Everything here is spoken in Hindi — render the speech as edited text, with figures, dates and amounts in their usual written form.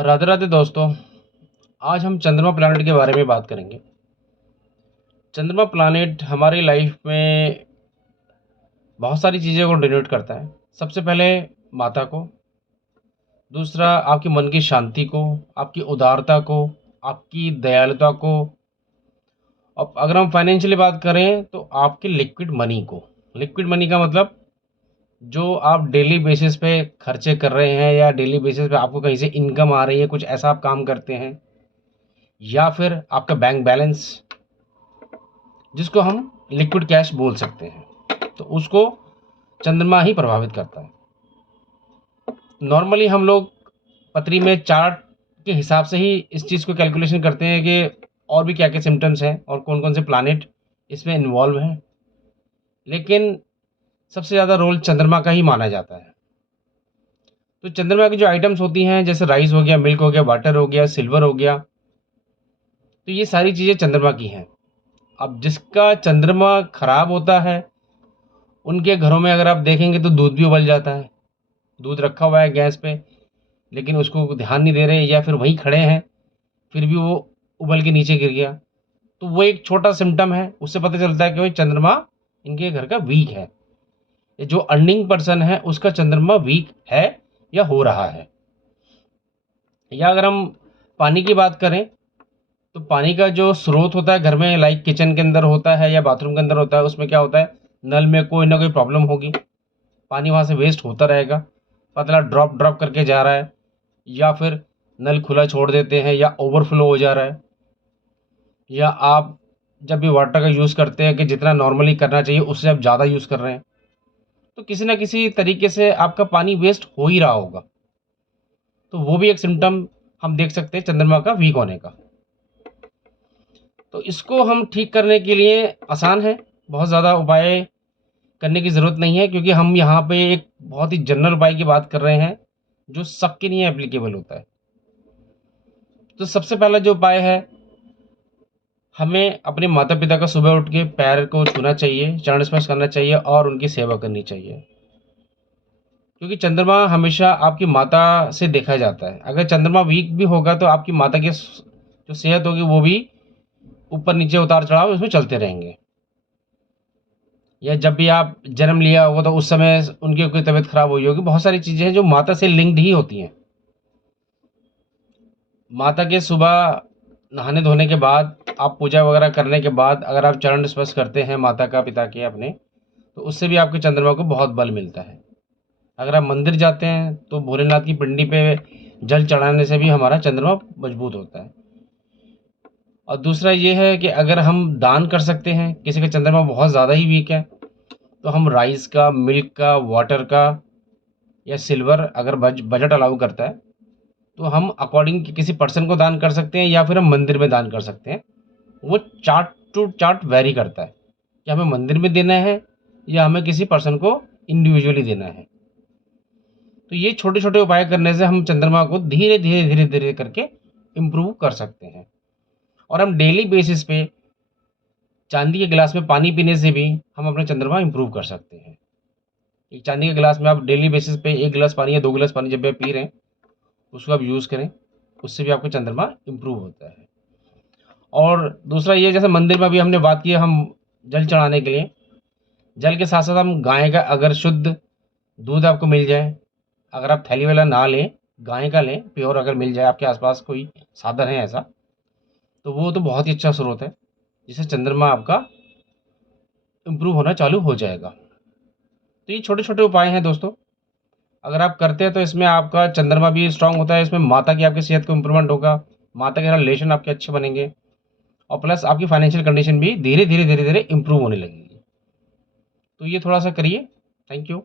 राधे राधे दोस्तों। आज हम चंद्रमा प्लैनेट के बारे में बात करेंगे। चंद्रमा प्लैनेट हमारी लाइफ में बहुत सारी चीज़ें को डिनोट करता है। सबसे पहले माता को, दूसरा आपके मन की शांति को, आपकी उदारता को, आपकी दयालुता को। अब अगर हम फाइनेंशियली बात करें तो आपके लिक्विड मनी को। लिक्विड मनी का मतलब जो आप डेली बेसिस पे खर्चे कर रहे हैं या डेली बेसिस पे आपको कहीं से इनकम आ रही है, कुछ ऐसा आप काम करते हैं, या फिर आपका बैंक बैलेंस जिसको हम लिक्विड कैश बोल सकते हैं, तो उसको चंद्रमा ही प्रभावित करता है। नॉर्मली हम लोग पत्री में चार्ट के हिसाब से ही इस चीज़ को कैलकुलेशन करते हैं कि और भी क्या क्या सिम्टम्स हैं और कौन कौन से प्लानिट इसमें इन्वॉल्व हैं, लेकिन सबसे ज़्यादा रोल चंद्रमा का ही माना जाता है। तो चंद्रमा की जो आइटम्स होती हैं, जैसे राइस हो गया, मिल्क हो गया, वाटर हो गया, सिल्वर हो गया, तो ये सारी चीज़ें चंद्रमा की हैं। अब जिसका चंद्रमा खराब होता है उनके घरों में अगर आप देखेंगे तो दूध भी उबल जाता है। दूध रखा हुआ है गैस पे, लेकिन उसको ध्यान नहीं दे रहे, या फिर वहीं खड़े हैं फिर भी वो उबल के नीचे गिर गया। तो वो एक छोटा सिम्टम है, उससे पता चलता है कि भाई चंद्रमा इनके घर का वीक है। ये जो अर्निंग पर्सन है उसका चंद्रमा वीक है या हो रहा है। या अगर हम पानी की बात करें तो पानी का जो स्रोत होता है घर में, लाइक किचन के अंदर होता है या बाथरूम के अंदर होता है, उसमें क्या होता है, नल में कोई ना कोई प्रॉब्लम होगी, पानी वहाँ से वेस्ट होता रहेगा, पतला ड्रॉप ड्रॉप करके जा रहा है, या फिर नल खुला छोड़ देते हैं या ओवरफ्लो हो जा रहा है, या आप जब भी वाटर का यूज़ करते हैं कि जितना नॉर्मली करना चाहिए उससे आप ज़्यादा यूज़ कर रहे हैं, तो किसी ना किसी तरीके से आपका पानी वेस्ट हो ही रहा होगा। तो वो भी एक सिम्टम हम देख सकते हैं चंद्रमा का वीक होने का। तो इसको हम ठीक करने के लिए आसान है, बहुत ज़्यादा उपाय करने की ज़रूरत नहीं है, क्योंकि हम यहाँ पे एक बहुत ही जनरल उपाय की बात कर रहे हैं जो सबके लिए एप्लीकेबल होता है। तो सबसे पहला जो उपाय है, हमें अपने माता पिता का सुबह उठ के पैर को छूना चाहिए, चरण स्पर्श करना चाहिए और उनकी सेवा करनी चाहिए, क्योंकि चंद्रमा हमेशा आपकी माता से देखा जाता है। अगर चंद्रमा वीक भी होगा तो आपकी माता की जो सेहत होगी वो भी ऊपर नीचे उतार चढ़ाव उसमें चलते रहेंगे। या जब भी आप जन्म लिया होगा तो उस समय उनकी कोई तबीयत खराब हुई होगी, बहुत सारी चीज़ें हैं जो माता से लिंक्ड ही होती हैं। माता के सुबह नहाने धोने के बाद, आप पूजा वगैरह करने के बाद अगर आप चरण स्पर्श करते हैं माता का, पिता के अपने, तो उससे भी आपके चंद्रमा को बहुत बल मिलता है। अगर आप मंदिर जाते हैं तो भोलेनाथ की पिंडी पे जल चढ़ाने से भी हमारा चंद्रमा मजबूत होता है। और दूसरा ये है कि अगर हम दान कर सकते हैं, किसी का चंद्रमा बहुत ज़्यादा ही वीक है, तो हम राइस का, मिल्क का, वाटर का या सिल्वर, अगर बजट अलाउ करता है तो हम अकॉर्डिंग किसी पर्सन को दान कर सकते हैं, या फिर हम मंदिर में दान कर सकते हैं। वो चार्ट टू चार्ट वेरी करता है कि हमें मंदिर में देना है या हमें किसी पर्सन को इंडिविजुअली देना है। तो ये छोटे छोटे उपाय करने से हम चंद्रमा को धीरे धीरे धीरे धीरे करके इम्प्रूव कर सकते हैं। और हम डेली बेसिस पे चांदी के गिलास में पानी पीने से भी हम अपना चंद्रमा इम्प्रूव कर सकते हैं। एक चांदी के गिलास में आप डेली बेसिस पे 1 गिलास पानी या 2 गिलास पानी जब भी आप पी रहे हैं उसको आप यूज़ करें, उससे भी आपका चंद्रमा इम्प्रूव होता है। और दूसरा ये, जैसे मंदिर में अभी हमने बात की है, हम जल चढ़ाने के लिए, जल के साथ साथ हम गाय का अगर शुद्ध दूध आपको मिल जाए, अगर आप थैली वाला ना लें, गाय का लें प्योर, अगर मिल जाए आपके आसपास कोई साधन है ऐसा, तो वो तो बहुत ही अच्छा स्रोत है जिससे चंद्रमा आपका इम्प्रूव होना चालू हो जाएगा। तो ये छोटे छोटे उपाय हैं दोस्तों, अगर आप करते हैं तो इसमें आपका चंद्रमा भी स्ट्रांग होता है, इसमें माता की आपकी सेहत को इम्प्रूवमेंट होगा, माता के साथ रिलेशन आपके अच्छे बनेंगे, और प्लस आपकी फाइनेंशियल कंडीशन भी धीरे धीरे धीरे धीरे इम्प्रूव होने लगेगी। तो ये थोड़ा सा करिए। Thank you.